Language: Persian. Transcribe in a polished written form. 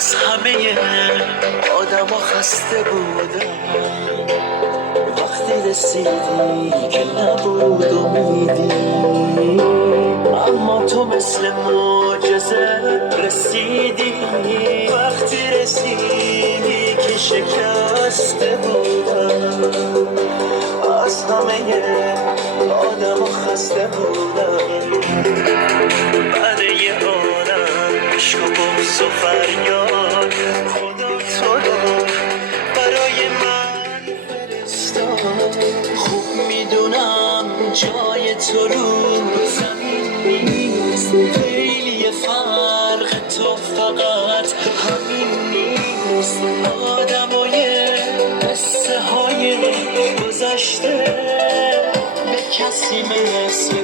از همه آدم ها خسته بودم وقتی رسیدی که نبود امیدی، اما تو مثل معجزه رسیدی. وقتی رسیدی که شکسته بودم از همه آدم ها خسته بودم. بعد یه عالم عشق و بغض و فریاد خدا تو رو برای من فرستاد. خوب میدونم جای تو رو زمین نیست، خیلی فرق تو فقط همین نیست. آدمای قصه های گذشته به کسی مثل